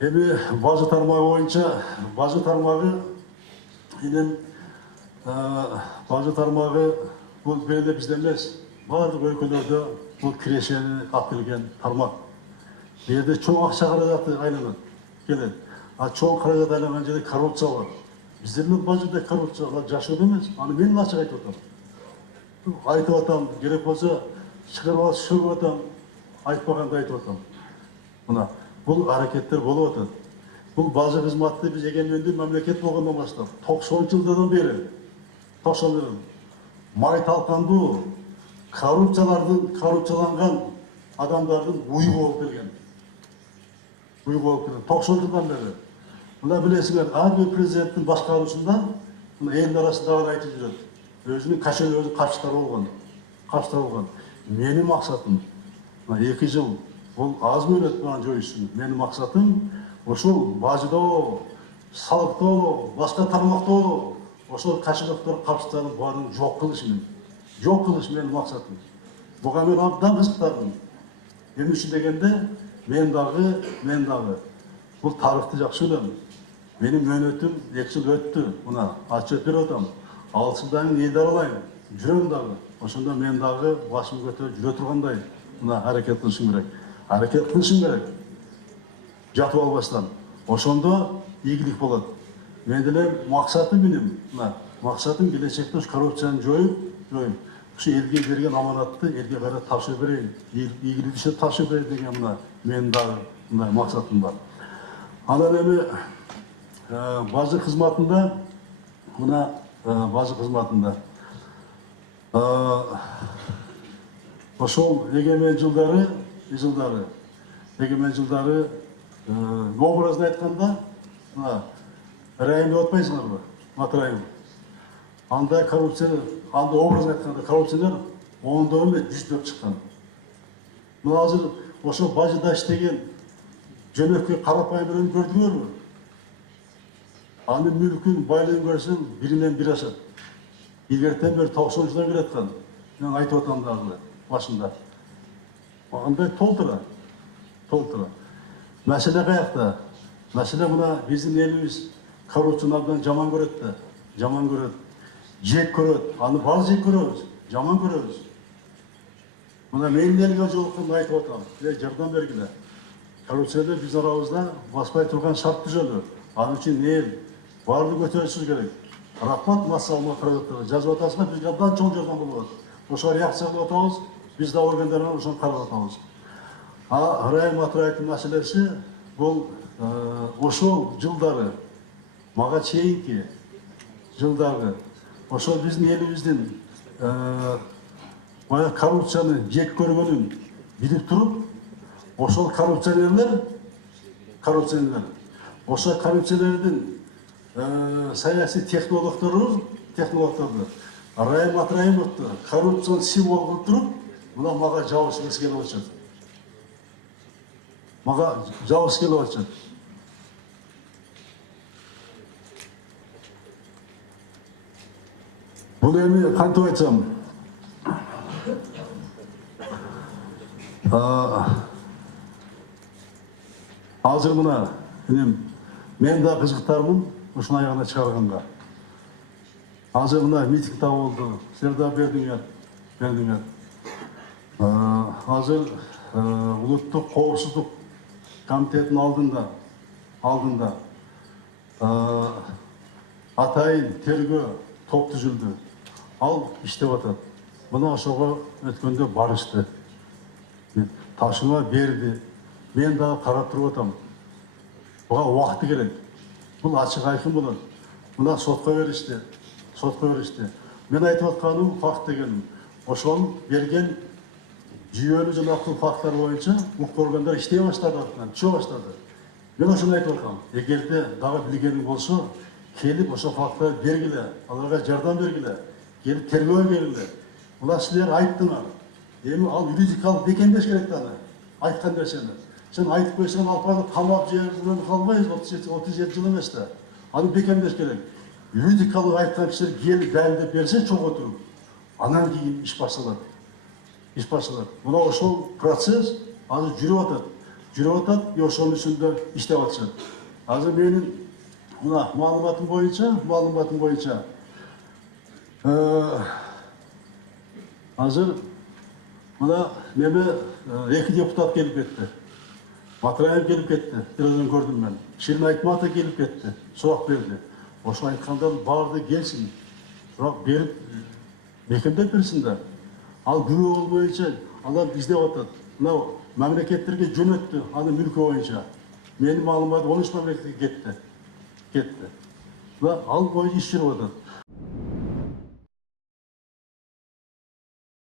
Эми бажы тармагы боюнча, бажы тармагы бажы тармагы бул беле бизде эмес, бардык өлкөлөрдө бул кирешени алып келген тармак. Бул жерде чоң акча каражаты айланат, келет. А чоң каражат айланган жерде коррупция бар. Биздерде бажыда коррупция жашоо эмес, аны мен ачык айтып атам. Айтып атам, керек болсо чыгарып алып сөгүп атам, айтпаганды айтып атам. Мына бұл әрекеттер болып отыр. Бұл бажы кызматты біз егемендүү мемлекет болгондон баштап 90-жылдардан бери 90 май талкандуу коррупцияланган адамдардын уйу болуп келген. 90-жылдан бери. Мына билесиңер, ар бир президенттин башкаруусунда элдин арасында айтып жүрөт. Өзүнүн өзүнүн капчыктары болгон. Менин максатым 2 жыл бұл аз мөлет баған жойсын. Менің мақсатым ошол бажыдоо, салыктоо, башка тармактоо, ошол качылыктар, капчыктардын баарын жок кылыш менен. Жок кылыш менин мақсатым. Буга мен абдан кызыктадым. Эмне үчүн дегенде, мен дагы бул тарыхты жакшы билем. Менин мөөнөтүм 2 жыл өттү. Мына отчет берип атам. 6 жылдан кийин элди аралайм. Жүрөм дагы. Ошондо мен дагы башым көтөрүп жүрө тургандай мына аракет кылышым керек. Hareket kılışım gerek. Жатып албастан. Ошондо ийгилик болот. Менин максатым менин, максатым келечекте коррупцияны жоюп, ушу элге берген аманатты элге кайра тапшырып берейин, ийгилик ишти тапшырып берейин деген менин дагы мындай максатым бар. Анан эми бажы кызматында ошол эгемен жылдары образно айтканда, райым деп атпайсыңарбы, Матырайым. Андай коррупция, андай образно айтканда коррупциялар 10-дон эмес 100-дөп чыккан. Мына азыр ошо бажыда иштеген жөнөкөй карапайым бирөөнү көрдүңөрбү? Анын мүлкүн, байлыгын көрсөң, биринен бир ашат. Илгертен бери 90 жылдан бери аткан. Мен айтып атам дагы башында. Андай толтура. Мәселе каякта? Мәселе мына биздин элибиз коррупцияны абдан жаман көрөт да. Жаман көрөт. Жек көрөт. Аны баары жек көрөбүз. Жаман көрөбүз. Мына менин элге жолукканды айтып атам. Жардам бергиле. Коррупцияда биз арабызда баспай турган шарт түзөлү. Ал үчүн эл баардык өтөшүш керек. Рахмат массалма каражаттарга жазып атасыңар, бизге абдан чоң жардам болот. Ошого реакция кылып атабыз. Biz de organlarına uşan karar atamız. Райым Матыраевдин маселеси бул ошол жылдары, мага чейинки жылдары, ошол биздин элибиздин бая коррупцияны жек көргөнүн билип туруп, ошол коррупционерлер, ошол коррупционердин саясий технологдорду Райым Матыраевди коррупциянын символу кылып туруп, мына мага жабышкысы келип атышат. Бул эми кантип айтсам, азыр мына мен да кызыктармын ушуну аягына чыгарганга. Азыр мына митинг да болду, силер да бердиңер. Азыр улуттук коопсуздук комитетинин алдында атайын тергөө топ түзүлдү. Ал иштеп атат. Мына ошого өткөндө барышты. Тапшырма берди. Мен дагы карап туруп атам. Буга убакыты керек. Бул ачык айкын болот. Мына сотко беришти. Мен айтып атканым факт дегеним. Ошол берген жүйөлүү жанагы факттар боюнча укук органдар иштей баштады, чыга баштады. Мен ошону айтып аткам. Эгерде дагы билгениң болсо, келип ошол факттарды бергиле, аларга жардам бергиле, келип тергөө бергиле. Мына силер айттыңар. Эми ал юридикалык бекемдеш керек аны. Айткан нерсени. Сен айтып койсоң, алпаны камап жеп жүрөп калбайбыз, 37 жыл эмес да. Аны бекемдеш керек. юридикалык айткан кишилер келип далилдеп берсе чоң отуруп, анан кийин иш башталат. Иш башталат. Мына ошол процесс азыр жүрүп атат, и ошонун үстүндө иштеп атышат. Азыр менин мына маалыматым боюнча азыр мына неме эки депутат келип кетти. Матраев келип кетти, телевизордон көрдүм мен. Ширин Айтматов келип кетти, сурак берди. Ошо айткандардын баары келсин, сурак берип бекемдеп берсиндер. Ал күбө боюнча алар издеп атат. Мына мамлекеттерге жөнөттү, анын мүлкү боюнча. Менин маалыматым 13 мамлекетке кетти. Ал боюнча иш жүрүп атат.